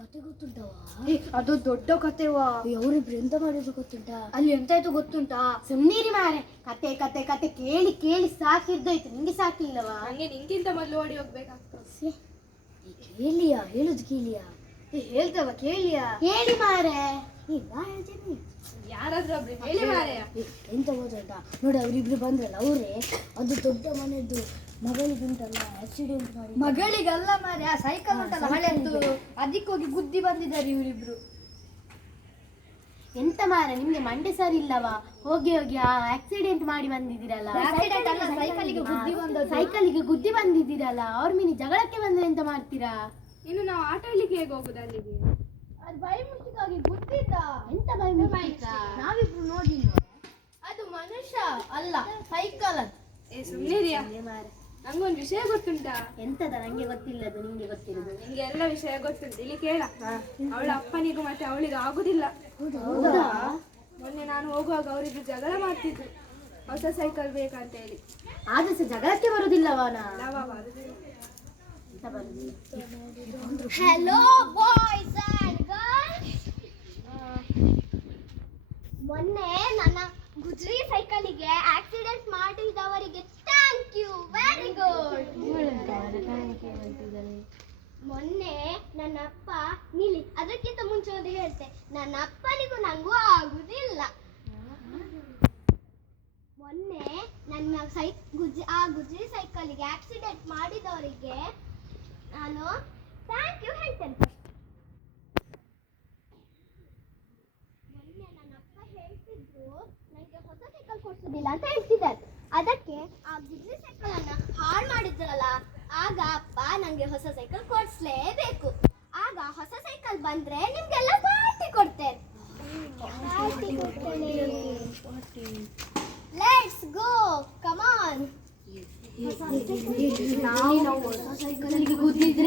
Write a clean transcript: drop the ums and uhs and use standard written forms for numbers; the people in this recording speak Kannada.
ಕತೆ ಗೊತ್ತುಂಟವಾ? ಅದು ದೊಡ್ಡ ಕತೆವಾ. ಅವರಿಬ್ರು ಎಂತ ಮಾಡಿದ್ರು ಗೊತ್ತುಂಟಾ? ಅಲ್ಲಿ ಎಂತ ಆಯ್ತು ಗೊತ್ತುಂಟಾ? ಸುಮ್ಮನಿರಿ ಮಾರೆ, ಕತೆ ಕತೆ ಕತೆ ಕೇಳಿ ಕೇಳಿ ಸಾಕಿರ್ದೋಯ್ತು. ನಿಂಗೆ ಸಾಕಿಲ್ಲವಾ? ನಂಗೆ ನಿಂಗಿಂತ ಮೊದಲು ಓಡಿ ಹೋಗ್ಬೇಕಾಗ್ತದೆ. ಕೇಳಿಯಾ? ಹೇಳುದು ಕೇಳಿಯಾ? ಹೇಳ್ತವ ಕೇಳಿಯಾ? ಹೇಳಿ ಮಾರೆ. ನಾ ಹೇಳ್ತೀನಿ, ಯಾರಾದ್ರೂ ಒಬ್ರು ಹೇಳಿ ಮಾರೆಯ. ಎಂತ ಗೊತ್ತುಂಟಾ? ನೋಡಿ ಅವರಿಬ್ರು ಬಂದ್ರಲ್ಲ, ಅವರೇ ಅದು ದೊಡ್ಡ ಮನೆದ್ದು ಮಗಳಿಗುಂಟಲ್ಲ ಆಕ್ಸಿಡೆಂಟ್ ಮಾಡಿ. ಮಗಳಿಗಲ್ಲ ಮಾರೆ, ಆ ಸೈಕಲ್ ಉಂಟಲ್ಲ ಹಳೆದ್ದು, ಅದಕ್ಕೆ ಹೋಗಿ ಗುದ್ದಿ ಬಂದಿದ್ದಾರೆ ಇವರಿಬ್ರು. ಎಂತ ಮಾರ, ನಿಮ್ಗೆ ಮಂಡೆ ಸರಿ ಇಲ್ಲವಾ? ಹೋಗಿ ಹೋಗಿ ಆ ಆಕ್ಸಿಡೆಂಟ್ ಮಾಡಿ ಬಂದಿದ್ದೀರಲ್ಲ. ಸೈಕಲಿಗೆ ಗುದ್ದಿ ಬಂದಿದ್ದೀರಲ್ಲ, ಅವ್ರ ಮೀನಿ ಜಗಳಕ್ಕೆ ಬಂದ್ರೆ ಎಂತ ಮಾಡ್ತೀರಾ? ಇನ್ನು ನಾವು ಆಟ ಆಡ್ಲಿಕ್ಕೆ ಹೇಗೆ ಹೋಗುದು ಅಲ್ಲಿಗೆ? ಅದು ಬೈ ಮುಚ್ಚಿಗಾಗಿ ಗುದ್ದಿದ್ದ. ಎಂತ ಬೈ ಮುಚ್ಚಿಕ? ನಾವಿಬ್ರು ನೋಡಿಲ್ವ? ಅದು ಮನುಷ್ಯ ಅಲ್ಲ, ಸೈಕಲ್ ಅದು. ಸುಮ್ಮನಿರಿಯಾ ಮಾರೆ, ನಂಗೊಂದು ವಿಷಯ ಗೊತ್ತುಂಟಾ? ಎಂತದ? ನಂಗೆ ಗೊತ್ತಿಲ್ಲದು, ನಿಂಗೆ ಗೊತ್ತಿರೋದು. ನಿಂಗೆ ಎಲ್ಲ ವಿಷಯ ಗೊತ್ತುಂಟು, ಇಲ್ಲಿ ಕೇಳ. ಅವಳ ಅಪ್ಪನಿಗೂ ಮತ್ತೆ ಅವಳಿಗೆ ಆಗುದಿಲ್ಲ. ಹೌದಾ? ಮೊನ್ನೆ ನಾನು ಹೋಗುವಾಗ ಅವರಿಬ್ರು ಜಗಳ ಮಾಡ್ತಿದ್ರು, ಹೊಸ ಸೈಕಲ್ ಬೇಕಂತ ಹೇಳಿ. ಆದ್ರೆ ಜಗಳಕ್ಕೆ ಬರುದಿಲ್ಲವನ? Hello boys and girls. ಮೊನ್ನೆ ನನ್ನ ಗುಜ್ರಿ ಸೈಕಲಿಗೆ ಆಕ್ಸಿಡೆಂಟ್ ಮಾಡಿದವರಿಗೆ ಥ್ಯಾಂಕ್ ಯು, ವೆರಿ ಗುಡ್. ಮೊನ್ನೆ ನನ್ನ ಅಪ್ಪ ನಿಲ್ಲಿ, ಅದಕ್ಕಿಂತ ಮುಂಚೆ ಒಂದು ಹೇಳ್ತೆ, ನನ್ನ ಅಪ್ಪನಿಗೂ ನಂಗೂ ಆಗುದಿಲ್ಲ. ಮೊನ್ನೆ ನನ್ನ ಗುಜ್ರಿ ಸೈಕಲಿಗೆ ಆಕ್ಸಿಡೆಂಟ್ ಮಾಡಿದವರಿಗೆ ನಾನು ಥ್ಯಾಂಕ್ ಯು ಹೇಳ್ತೇನೆ. ಮೊನ್ನೆ ನನ್ನ ಅಪ್ಪ ಹೇಳ್ತಿದ್ರು ನನಗೆ ಹೊಸ ಸೈಕಲ್ ಕೊಡ್ಸೋದಿಲ್ಲ ಅಂತ ಹೇಳ್ತಿದ್ದಾರೆ. ಅದಕ್ಕೆ ಆ ಗುಜ್ರಿ ಸೈಕಲ್ ಅನ್ನ ಹಾಳು ಮಾಡಿದ್ರಲ್ಲ, ಆಗ ಅಪ್ಪ ನನಗೆ ಹೊಸ ಸೈಕಲ್ ಕೊಡಿಸ್ಲೇಬೇಕು. ಆಗ ಹೊಸ ಸೈಕಲ್ ಬಂದ್ರೆ ನಿಮ್ಗೆಲ್ಲ ಪಾರ್ಟಿ ಕೊಡ್ತೇನೆ. Let's go, come on. ನಾವು ಹೊಸ ಸೈಕಲಿಗೆ ಗುದ್ದಿದ್ರೆ